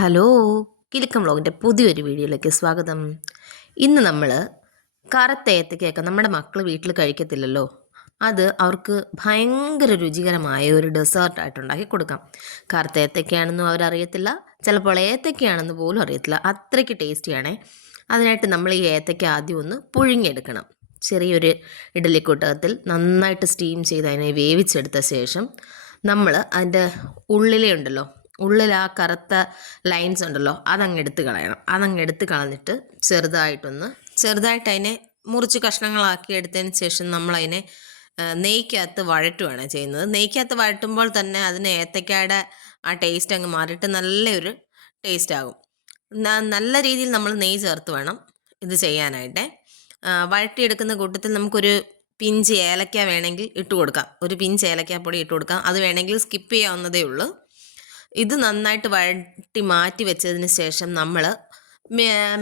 Hello, Kilukkam വ്ളോഗിൻ്റെ പുതിയൊരു വീഡിയോയിലേക്ക് സ്വാഗതം. ഇന്ന് നമ്മൾ കറുത്ത ഏത്തക്കയൊക്കെ നമ്മുടെ മക്കൾ വീട്ടിൽ കഴിക്കത്തില്ലല്ലോ, അത് അവർക്ക് ഭയങ്കര രുചികരമായ ഒരു ഡെസേർട്ടായിട്ട് ഉണ്ടാക്കി കൊടുക്കാം. കറുത്ത ഏത്തക്കയാണെന്നും അവരറിയത്തില്ല, ചിലപ്പോൾ ഏത്തക്കയാണെന്ന് പോലും അറിയത്തില്ല, അത്രയ്ക്ക് ടേസ്റ്റിയാണേ. അതിനായിട്ട് നമ്മൾ ഈ ഏത്തക്ക ആദ്യം ഒന്ന് പുഴുങ്ങിയെടുക്കണം. ചെറിയൊരു ഇഡലിക്കൂട്ടത്തിൽ നന്നായിട്ട് സ്റ്റീം ചെയ്ത് അതിനെ വേവിച്ചെടുത്ത ശേഷം നമ്മൾ അതിൻ്റെ ഉള്ളിലേ ഉണ്ടല്ലോ, ഉള്ളിൽ ആ കറുത്ത ലൈൻസ് ഉണ്ടല്ലോ, അതങ്ങ് എടുത്ത് കളയണം. അതങ്ങ് എടുത്ത് കളഞ്ഞിട്ട് ചെറുതായിട്ട് അതിനെ മുറിച്ച് കഷ്ണങ്ങളാക്കി എടുത്തതിന് ശേഷം നമ്മളതിനെ നെയ്ക്കകത്ത് വഴറ്റുകയാണ് ചെയ്യുന്നത്. നെയ്ക്കകത്ത് വഴറ്റുമ്പോൾ തന്നെ അതിന് ഏത്തക്കയുടെ ആ ടേസ്റ്റ് അങ്ങ് മാറിയിട്ട് നല്ലൊരു ടേസ്റ്റ് ആകും. നല്ല രീതിയിൽ നമ്മൾ നെയ്യ് ചേർത്ത് വേണം ഇത് ചെയ്യാനായിട്ട്. വഴറ്റിയെടുക്കുന്ന കൂട്ടത്തിൽ നമുക്കൊരു പിഞ്ച് ഏലക്ക വേണമെങ്കിൽ ഇട്ട് കൊടുക്കാം, ഒരു പിഞ്ച് ഏലക്കാപ്പൊടി ഇട്ട് കൊടുക്കാം. അത് വേണമെങ്കിൽ സ്കിപ്പ് ചെയ്യാവുന്നതേ ഉള്ളൂ. ഇത് നന്നായിട്ട് വഴറ്റി മാറ്റി വെച്ചതിന് ശേഷം നമ്മൾ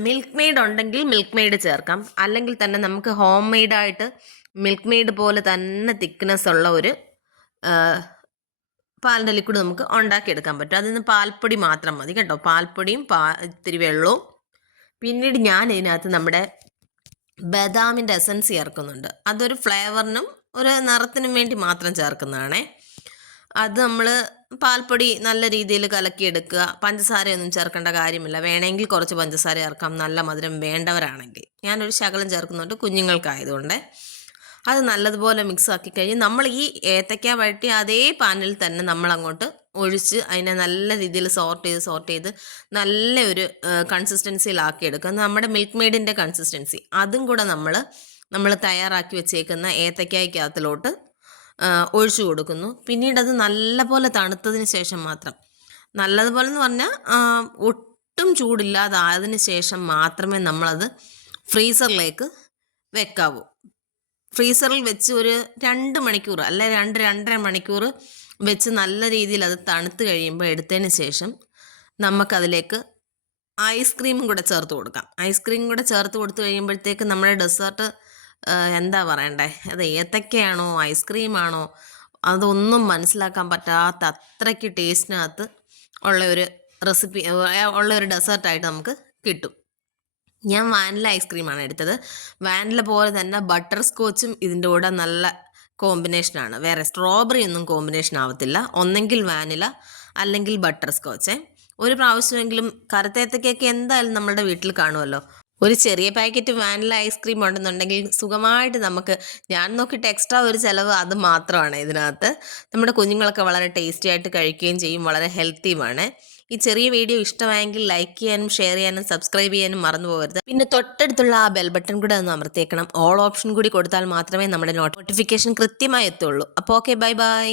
മിൽക്ക് മെയ്ഡ് ഉണ്ടെങ്കിൽ മിൽക്ക് മെയ്ഡ് ചേർക്കാം, അല്ലെങ്കിൽ തന്നെ നമുക്ക് ഹോം മെയ്ഡായിട്ട് മിൽക്ക് മെയ്ഡ് പോലെ തന്നെ തിക്നെസ് ഉള്ള ഒരു പാലിൻ്റെ ലിക്വിഡ് നമുക്ക് ഉണ്ടാക്കിയെടുക്കാൻ പറ്റും. അതിന് പാൽപ്പൊടി മാത്രം മതി കേട്ടോ, പാൽപ്പൊടിയും ഇത്തിരി വെള്ളവും. പിന്നീട് ഞാൻ ഇതിനകത്ത് നമ്മുടെ ബദാമിൻ്റെ എസൻസ് ചേർക്കുന്നുണ്ട്. അതൊരു ഫ്ലേവറിനും ഒരു നിറത്തിനും വേണ്ടി മാത്രം ചേർക്കുന്നതാണേ. അത് നമ്മൾ പാൽപ്പൊടി നല്ല രീതിയിൽ കലക്കിയെടുക്കുക. പഞ്ചസാരയൊന്നും ചേർക്കേണ്ട കാര്യമില്ല, വേണമെങ്കിൽ കുറച്ച് പഞ്ചസാര ചേർക്കാം, നല്ല മധുരം വേണ്ടവരാണെങ്കിൽ. ഞാനൊരു ശകലം ചേർക്കുന്നുണ്ട് കുഞ്ഞുങ്ങൾക്കായതുകൊണ്ട്. അത് നല്ലതുപോലെ മിക്സ് ആക്കി കഴിഞ്ഞ് നമ്മൾ ഈ ഏത്തക്ക വഴറ്റി അതേ പാനിൽ തന്നെ നമ്മൾ അങ്ങോട്ട് ഒഴിച്ച് അതിനെ നല്ല രീതിയിൽ സോർട്ട് ചെയ്ത് നല്ലൊരു കൺസിസ്റ്റൻസിയിലാക്കി എടുക്കുക. നമ്മുടെ മിൽക്ക് മെയ്ഡിൻ്റെ കൺസിസ്റ്റൻസി അതും കൂടെ നമ്മൾ തയ്യാറാക്കി വെച്ചേക്കുന്ന ഏത്തക്കായ്ക്കകത്തിലോട്ട് ഒഴിച്ചു കൊടുക്കുന്നു. പിന്നീട് അത് നല്ലപോലെ തണുത്തതിന് ശേഷം മാത്രം, നല്ലതുപോലെ എന്ന് പറഞ്ഞാൽ ഒട്ടും ചൂടില്ലാതായതിന് ശേഷം മാത്രമേ നമ്മളത് ഫ്രീസറിലേക്ക് വെക്കാവൂ. ഫ്രീസറിൽ വെച്ച് ഒരു 2 മണിക്കൂർ അല്ലെ 2-2.5 മണിക്കൂർ വെച്ച് നല്ല രീതിയിൽ അത് തണുത്ത് കഴിയുമ്പോൾ എടുത്തതിന് ശേഷം നമുക്കതിലേക്ക് ഐസ്ക്രീമും കൂടെ ചേർത്ത് കൊടുക്കാം. ഐസ്ക്രീം കൂടെ ചേർത്ത് കൊടുത്തു കഴിയുമ്പോഴത്തേക്ക് നമ്മുടെ ഡെസേർട്ട് എന്താ പറയണ്ടേ, അത് ഏത്തക്കയാണോ ഐസ്ക്രീമാണോ അതൊന്നും മനസ്സിലാക്കാൻ പറ്റാത്ത അത്രയ്ക്ക് ടേസ്റ്റിനകത്ത് ഉള്ളൊരു റെസിപ്പി ഉള്ളൊരു ഡെസേർട്ടായിട്ട് നമുക്ക് കിട്ടും. ഞാൻ വാനില ഐസ്ക്രീമാണ് എടുത്തത്. വാനില പോലെ തന്നെ ബട്ടർ സ്കോച്ചും ഇതിൻ്റെ കൂടെ നല്ല കോമ്പിനേഷനാണ്. വേറെ സ്ട്രോബെറി ഒന്നും കോമ്പിനേഷൻ ആവത്തില്ല. ഒന്നെങ്കിൽ വാനില അല്ലെങ്കിൽ ബട്ടർ സ്കോച്ച്. ഒരു പ്രാവശ്യമെങ്കിലും കറുത്തേത്തക്കൊക്കെ എന്തായാലും നമ്മുടെ വീട്ടിൽ കാണുമല്ലോ. ഒരു ചെറിയ പാക്കറ്റ് വാനില ഐസ്ക്രീം ഉണ്ടെന്നുണ്ടെങ്കിൽ സുഖമായിട്ട് നമുക്ക്, ഞാൻ നോക്കിയിട്ട് എക്സ്ട്രാ ഒരു ചിലവ് അത് മാത്രമാണ് ഇതിനകത്ത്. നമ്മുടെ കുഞ്ഞുങ്ങളൊക്കെ വളരെ ടേസ്റ്റി ആയിട്ട് കഴിക്കുകയും ചെയ്യും, വളരെ ഹെൽത്തിയുമാണ്. ഈ ചെറിയ വീഡിയോ ഇഷ്ടമായെങ്കിൽ ലൈക്ക് ചെയ്യാനും ഷെയർ ചെയ്യാനും സബ്സ്ക്രൈബ് ചെയ്യാനും മറന്നു പോകരുത്. പിന്നെ തൊട്ടടുത്തുള്ള ആ ബെൽ ബട്ടൺ കൂടെ ഒന്ന് അമർത്തിയേക്കണം. ഓൾ ഓപ്ഷൻ കൂടി കൊടുത്താൽ മാത്രമേ നമ്മുടെ നോട്ടിഫിക്കേഷൻ കൃത്യമായി എത്തുള്ളൂ. അപ്പോൾ ഓക്കെ, ബൈ ബൈ.